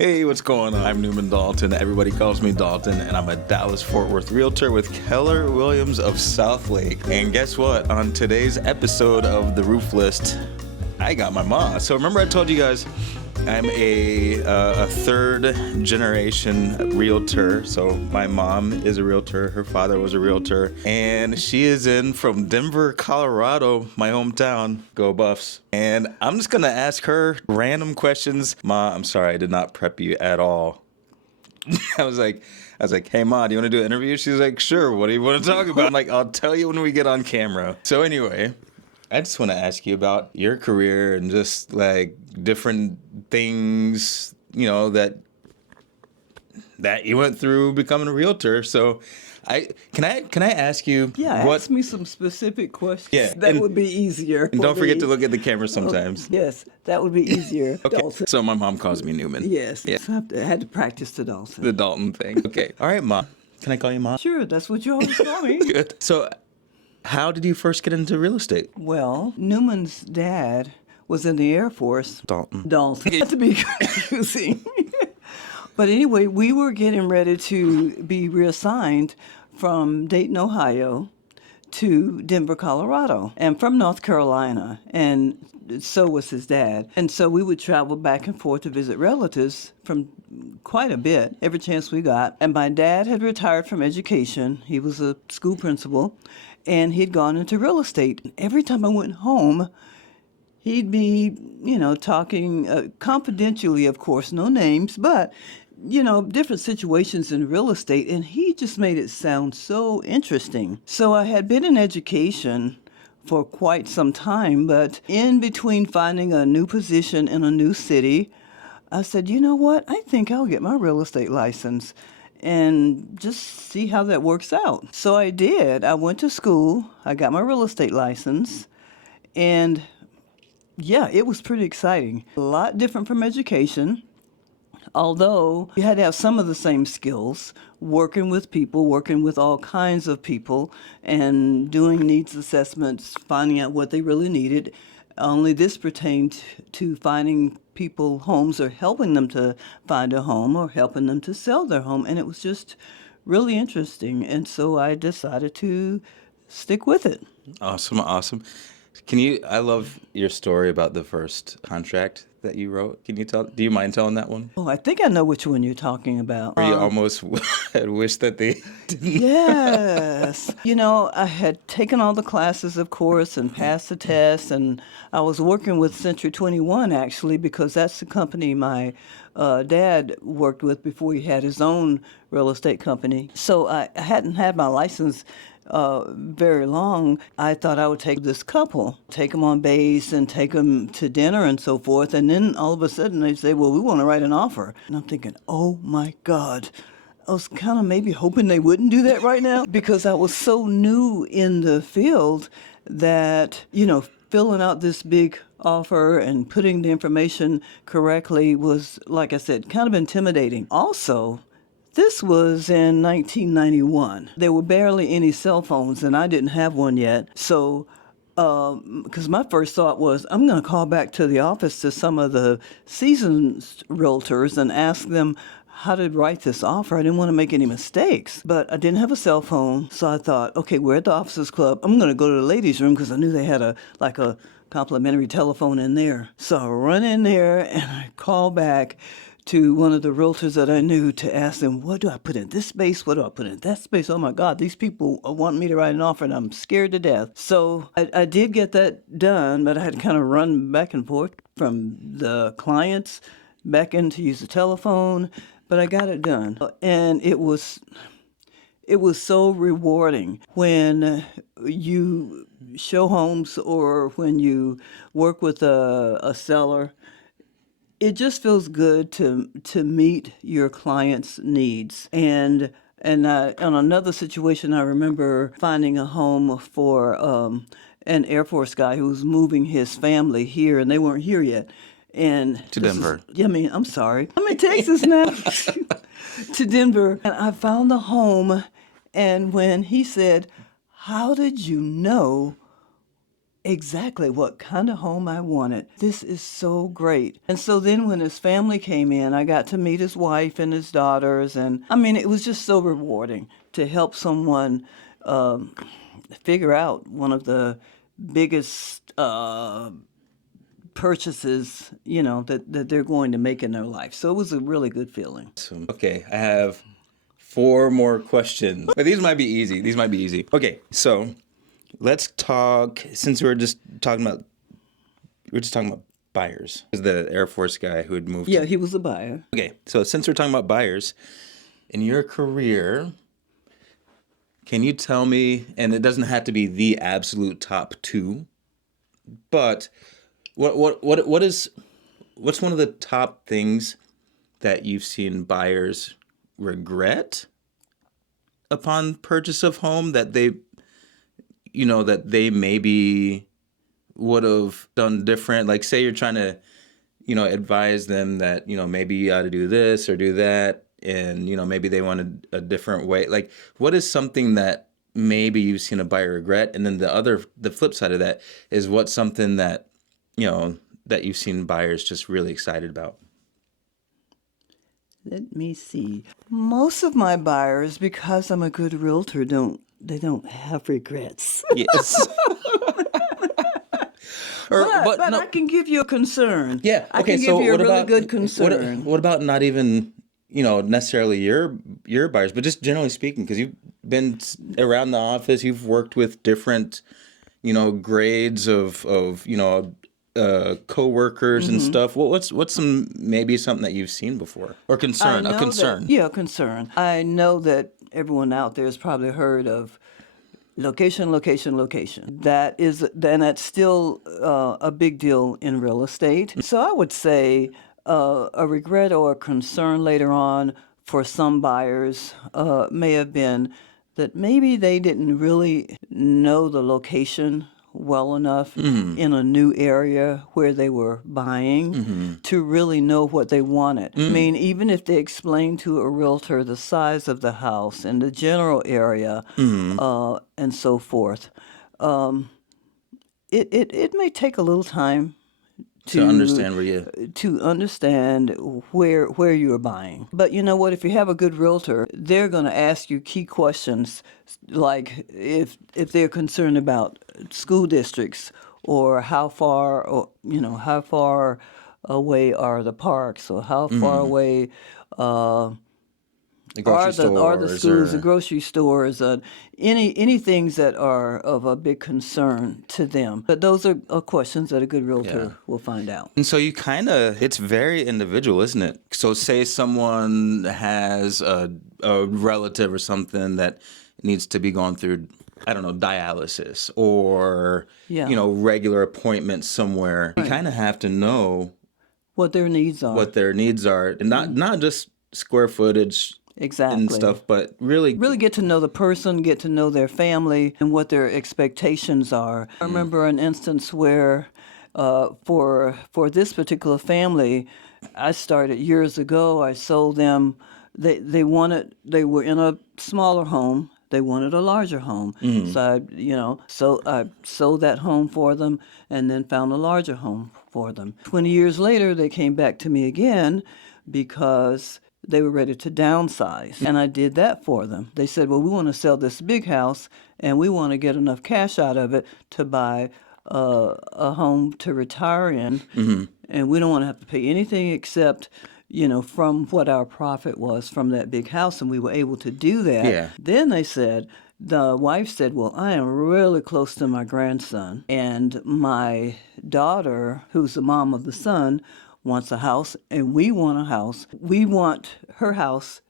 Hey, what's going on? I'm Newman Dalton. Everybody calls me Dalton, and I'm a Dallas-Fort Worth realtor with Keller Williams of Southlake. And guess what? On today's episode of The Roof List, I got my mom. So remember I told you guys I'm a third generation realtor. So my mom is a realtor. Her father was a realtor. And she is in from Denver, Colorado, my hometown. Go Buffs. And I'm just going to ask her random questions. Ma, I'm sorry, I did not prep you at all. I was like, hey, Ma, do you want to do an interview? She's like, sure. What do you want to talk about? I'm like, I'll tell you when we get on camera. So anyway, I just want to ask you about your career and just like different things, you know, that you went through becoming a realtor. So can I ask you? Yeah, ask me some specific questions. Yeah, that would be easier. And don't forget to look at the camera sometimes. Yes, that would be easier. Okay. Dalton. So my mom calls me Newman. Yes. Yeah. So I had to practice the Dalton. The Dalton thing. Okay. All right, Ma. Can I call you Ma? Sure, that's what you always call me. Good. So how did you first get into real estate? Well, Newman's dad was in the Air Force. Dalton. Not to be confusing. But anyway, we were getting ready to be reassigned from Dayton, Ohio to Denver, Colorado, and from North Carolina. And so was his dad. And so we would travel back and forth to visit relatives from quite a bit, every chance we got. And my dad had retired from education. He was a school principal, and he'd gone into real estate. And every time I went home, he'd be, talking confidentially, of course, no names, but, different situations in real estate. And he just made it sound so interesting. So I had been in education for quite some time, but in between finding a new position in a new city, I said, you know what? I think I'll get my real estate license and just see how that works out. So I did. I went to school. I got my real estate license. And yeah, it was pretty exciting. A lot different from education, although you had to have some of the same skills, working with people, working with all kinds of people, and doing needs assessments, finding out what they really needed. Only this pertained to finding people homes or helping them to find a home or helping them to sell their home. And it was just really interesting. And so I decided to stick with it. Awesome. I love your story about the first contract that you wrote. Do you mind telling that one? Oh, I think I know which one you're talking about. Where you almost had wished that they didn't. Yes. I had taken all the classes, of course, and passed the test, and I was working with Century 21, actually, because that's the company my dad worked with before he had his own real estate company. So I hadn't had my license very long. I thought I would take this couple, take them on base and take them to dinner and so forth. And then all of a sudden they say, well, we want to write an offer. And I'm thinking, oh my God. I was kind of maybe hoping they wouldn't do that right now because I was so new in the field that, filling out this big offer and putting the information correctly was, like I said, kind of intimidating. Also, this was in 1991. There were barely any cell phones, and I didn't have one yet. So, because my first thought was, I'm going to call back to the office to some of the seasoned realtors and ask them how to write this offer. I didn't want to make any mistakes, but I didn't have a cell phone. So I thought, okay, we're at the officers club. I'm going to go to the ladies' room because I knew they had a complimentary telephone in there. So I run in there and I call back to one of the realtors that I knew to ask them, what do I put in this space? What do I put in that space? Oh my God, these people want me to write an offer and I'm scared to death. So I did get that done, but I had to kind of run back and forth from the clients back in to use the telephone, but I got it done. And it was so rewarding when you show homes or when you work with a seller. It just feels good to meet your client's needs. And on another situation, I remember finding a home for an Air Force guy who was moving his family here, and they weren't here yet. And to Denver. I'm sorry. I'm in Texas now. To Denver. And I found the home, and when he said, how did you know exactly what kind of home I wanted. This is so great. And so then when his family came in, I got to meet his wife and his daughters. And I mean, it was just so rewarding to help someone um, figure out one of the biggest purchases, that they're going to make in their life. So it was a really good feeling. Okay, I have four more questions. But these might be easy. These might be easy. Okay, so let's talk, since we're just talking about buyers. Is the Air Force guy who had moved. Yeah, he was a buyer. Okay, so since we're talking about buyers, in your career, can you tell me, and it doesn't have to be the absolute top two, but what's one of the top things that you've seen buyers regret upon purchase of home that they maybe would have done different? Like, say you're trying to, advise them that, maybe you ought to do this or do that, and, maybe they wanted a different way. Like, what is something that maybe you've seen a buyer regret? And then the flip side of that is what's something that, that you've seen buyers just really excited about? Let me see. Most of my buyers, because I'm a good realtor, don't have regrets. Yes. But no. I can give you a concern. Yeah. I Okay. can So give you a what really about good concern. what about not even necessarily your buyers, but just generally speaking, because you've been around the office, you've worked with different grades of coworkers and stuff. What's something that you've seen before, or I concern a know concern? concern. I know that everyone out there has probably heard of location, location, location. That's still a big deal in real estate. So I would say a regret or a concern later on for some buyers may have been that maybe they didn't really know the location well enough in a new area where they were buying to really know what they wanted. I mean, even if they explained to a realtor the size of the house and the general area and so forth, it may take a little time To understand where you. to understand where you're buying. But you know what? If you have a good realtor, they're going to ask you key questions, like if they're concerned about school districts or how far away are the parks, or how far away. The grocery Are the stores schools, the or. grocery stores, any things that are of a big concern to them? But those are questions that a good realtor Yeah. will find out. And so it's very individual, isn't it? So say someone has a relative or something that needs to be going through, I don't know, dialysis or, Yeah. regular appointments somewhere. You kind of have to know What their needs are. what their needs are, and not just square footage and Exactly. stuff, but really. Really get to know the person, get to know their family, and what their expectations are. I remember an instance where, for this particular family, I started years ago. I sold them. They were in a smaller home. They wanted a larger home. So I sold that home for them, and then found a larger home for them. 20 years later, they came back to me again because they were ready to downsize. And I did that for them. They said, well, we want to sell this big house and we want to get enough cash out of it to buy a home to retire in. And we don't want to have to pay anything except, from what our profit was from that big house. And we were able to do that. Yeah. Then the wife said, well, I am really close to my grandson. And my daughter, who's the mom of the son, wants a house, and we want a house. We want her house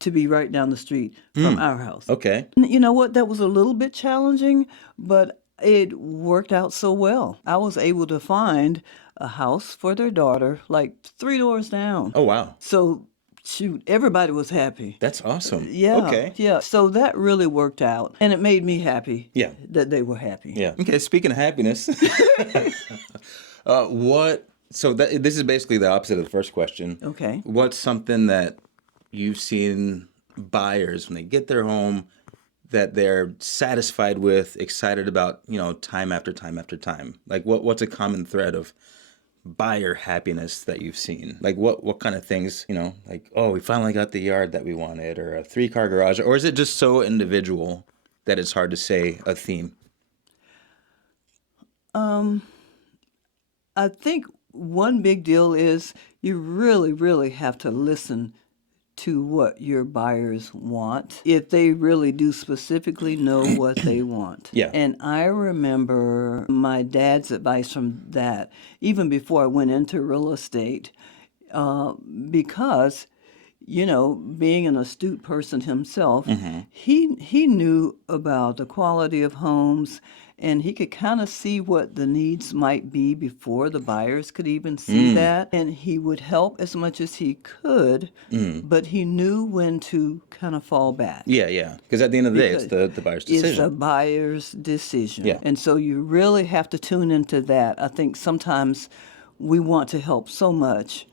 to be right down the street from our house. Okay. You know what? That was a little bit challenging, but it worked out so well. I was able to find a house for their daughter, like 3 doors down. Oh, wow. So, shoot, everybody was happy. That's awesome. Yeah, Okay. yeah. So that really worked out, and it made me happy. Yeah. That they were happy. Yeah. Okay. Speaking of happiness, So this is basically the opposite of the first question. Okay. What's something that you've seen buyers when they get their home, that they're satisfied with, excited about, time after time after time? Like what's a common thread of buyer happiness that you've seen? Like what kind of things, like, oh, we finally got the yard that we wanted, or a 3-car garage, or is it just so individual that it's hard to say a theme? I think one big deal is you really, really have to listen to what your buyers want, if they really do specifically know what they want. Yeah. And I remember my dad's advice from that, even before I went into real estate, because being an astute person himself, he knew about the quality of homes, and he could kind of see what the needs might be before the buyers could even see that. And he would help as much as he could, but he knew when to kind of fall back. Yeah, yeah. Because at the end of the day, it's Because the buyer's it's a decision. buyer's decision. Yeah. And so you really have to tune into that. I think sometimes we want to help so much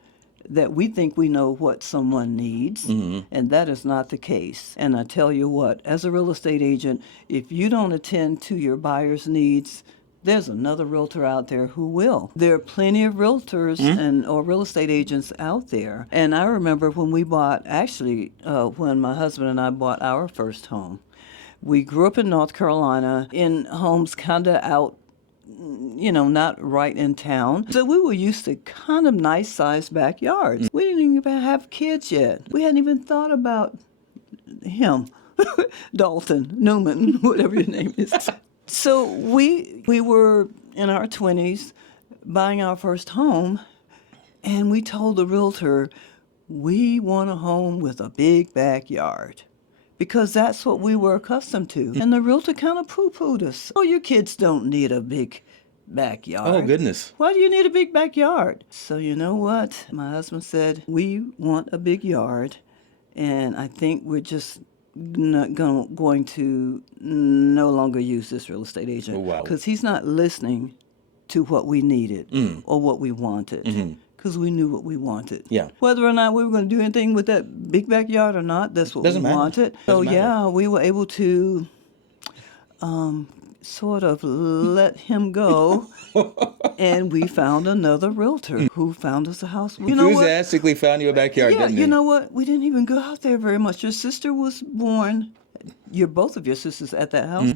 that we think we know what someone needs, and that is not the case. And I tell you what, as a real estate agent, if you don't attend to your buyer's needs, there's another realtor out there who will. There are plenty of realtors or real estate agents out there. And I remember when we bought, actually, when my husband and I bought our first home, we grew up in North Carolina in homes kind of out, not right in town. So we were used to kind of nice-sized backyards. We didn't even have kids yet. We hadn't even thought about him, Dalton, Newman, whatever your name is. So we were in our 20s buying our first home, and we told the realtor, we want a home with a big backyard, because that's what we were accustomed to. And the realtor kind of poo-pooed us. Oh, your kids don't need a big backyard. Oh, goodness. Why do you need a big backyard? So you know what? My husband said, we want a big yard, and I think we're just not going to no longer use this real estate agent. Oh, wow. Because he's not listening to what we needed or what we wanted. Because we knew what we wanted. Yeah. Whether or not we were going to do anything with that big backyard or not, that's what Doesn't we matter. wanted. Doesn't So matter. yeah, we were able to sort of let him go, and we found another realtor who found us a house. You know what? Enthusiastically found you a backyard, Yeah, didn't he? you know what? We didn't even go out there very much. Your sister was born, both of your sisters at that house.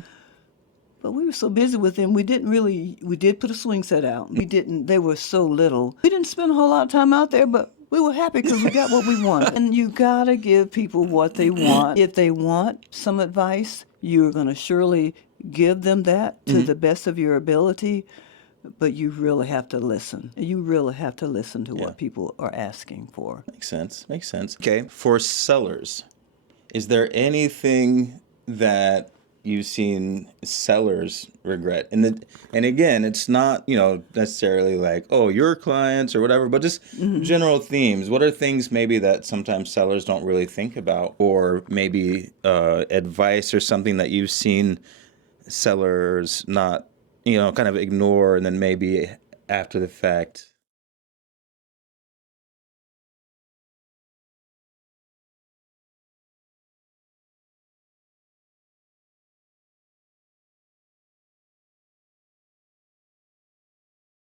But we were so busy with them, we did put a swing set out. They were so little. We didn't spend a whole lot of time out there, but we were happy because we got what we wanted. And you gotta give people what they want. If they want some advice, you're gonna surely give them that to the best of your ability. But you really have to listen. You really have to listen to what people are asking for. Makes sense. Makes sense. Okay. For sellers, is there anything that you've seen sellers regret? And again, it's not, necessarily like, oh, your clients or whatever, but just general themes. What are things maybe that sometimes sellers don't really think about, or maybe advice or something that you've seen sellers not, kind of ignore, and then maybe after the fact